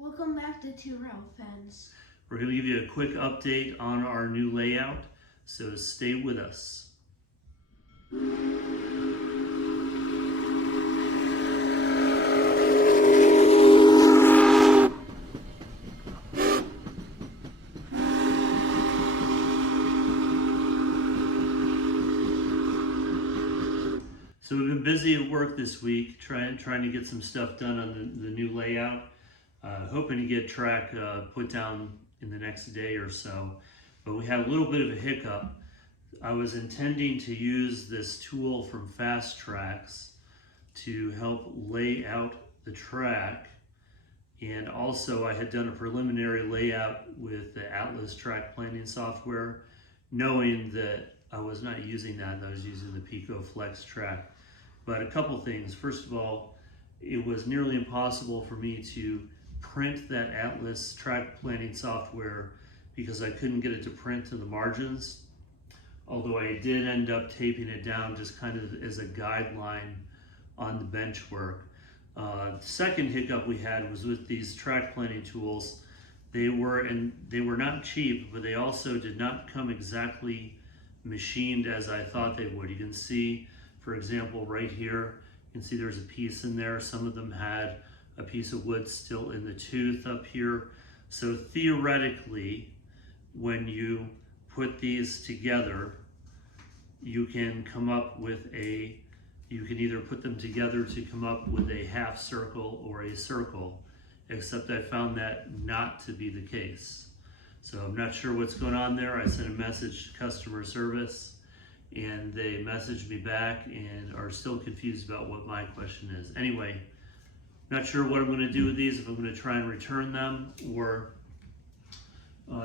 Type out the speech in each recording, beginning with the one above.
Welcome back to Two Rail Fence. We're going to give you a quick update on our new layout, so stay with us. So we've been busy at work this week, trying to get some stuff done on the new layout. Hoping to get track put down in the next day or so, but we had a little bit of a hiccup. I was intending to use this tool from Fast Tracks to help lay out the track, and also I had done a preliminary layout with the Atlas track planning software, knowing that I was not using that, I was using the Peco Flex track. But a couple things. First of all, it was nearly impossible for me to print that Atlas track planning software because I couldn't get it to print in the margins. Although I did end up taping it down just kind of as a guideline on the bench work. The second hiccup we had was with these track planning tools. They were not cheap, but they also did not come exactly machined as I thought they would. You can see, for example, right here, you can see there's a piece in there. Some of them had a piece of wood still in the tooth up here. So theoretically, when you put these together, you can come up with you can either put them together to come up with a half circle or a circle, except I found that not to be the case. So I'm not sure what's going on there. I sent a message to customer service and they messaged me back and are still confused about what my question is. Anyway, not sure what I'm going to do with these, if I'm going to try and return them or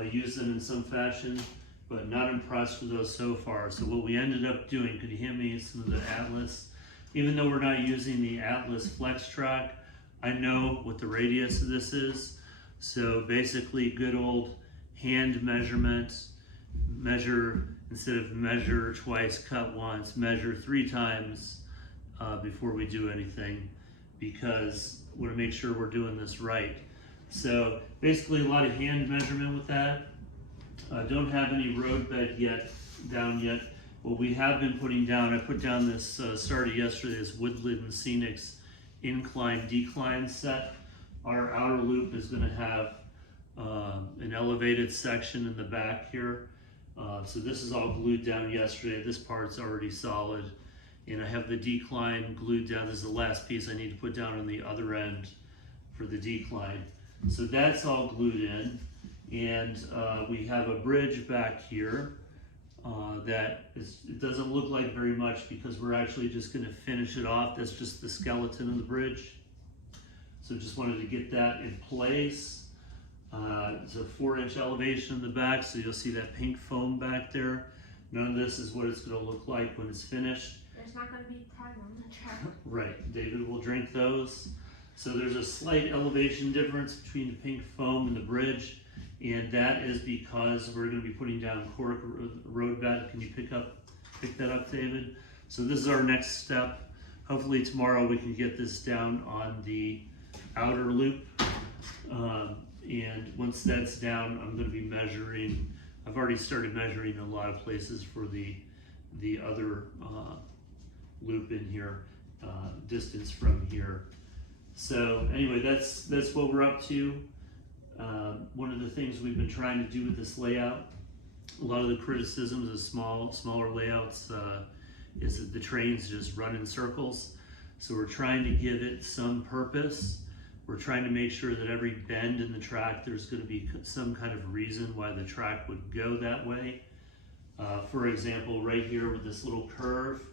use them in some fashion, but not impressed with those so far. So what we ended up doing, could you hand me some of the Atlas? Even though we're not using the Atlas Flex track, I know what the radius of this is. So basically good old hand measurement, measure, instead of measure twice, cut once, measure 3 times before we do anything, because we want to make sure we're doing this right. So basically a lot of hand measurement with that. Don't have any roadbed down yet. What we have been putting down, I put down this, started yesterday, this Woodland Scenics incline decline set. Our outer loop is going to have an elevated section in the back here. So this is all glued down yesterday. This part's already solid. And I have the decline glued down. This is the last piece I need to put down on the other end for the decline. So that's all glued in. And we have a bridge back here it doesn't look like very much because we're actually just going to finish it off. That's just the skeleton of the bridge. So just wanted to get that in place. It's a 4-inch elevation in the back, so you'll see that pink foam back there. None of this is what it's going to look like when it's finished. There's not going to be time on the track. Right, David will drink those. So there's a slight elevation difference between the pink foam and the bridge, and that is because we're going to be putting down cork roadbed. Can you pick that up, David? So this is our next step. Hopefully tomorrow we can get this down on the outer loop. And once that's down, I'm going to be measuring. I've already started measuring a lot of places for the other loop in here, distance from here. So anyway, that's what we're up to. One of the things we've been trying to do with this layout, a lot of the criticisms of smaller layouts is that the trains just run in circles. So we're trying to give it some purpose. We're trying to make sure that every bend in the track, there's going to be some kind of reason why the track would go that way. For example, right here with this little curve,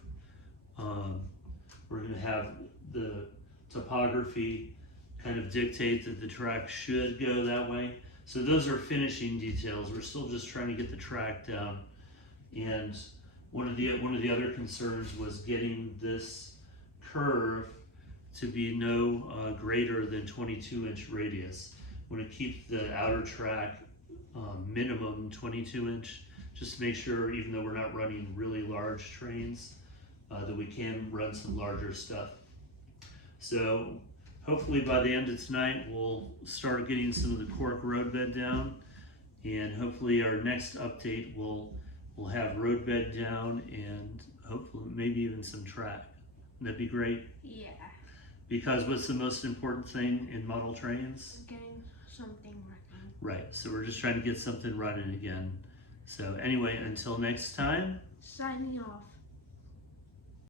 we're going to have the topography kind of dictate that the track should go that way. So those are finishing details. We're still just trying to get the track down. And one of the other concerns was getting this curve to be no greater than 22-inch radius. We want to keep the outer track minimum 22-inch, just to make sure, even though we're not running really large trains, that we can run some larger stuff. So hopefully by the end of tonight we'll start getting some of the cork roadbed down, and hopefully our next update we'll have roadbed down and hopefully maybe even some track. That'd be great. Yeah. Because what's the most important thing in model trains? Getting something working. Right, so we're just trying to get something running again. So anyway, until next time. Signing off.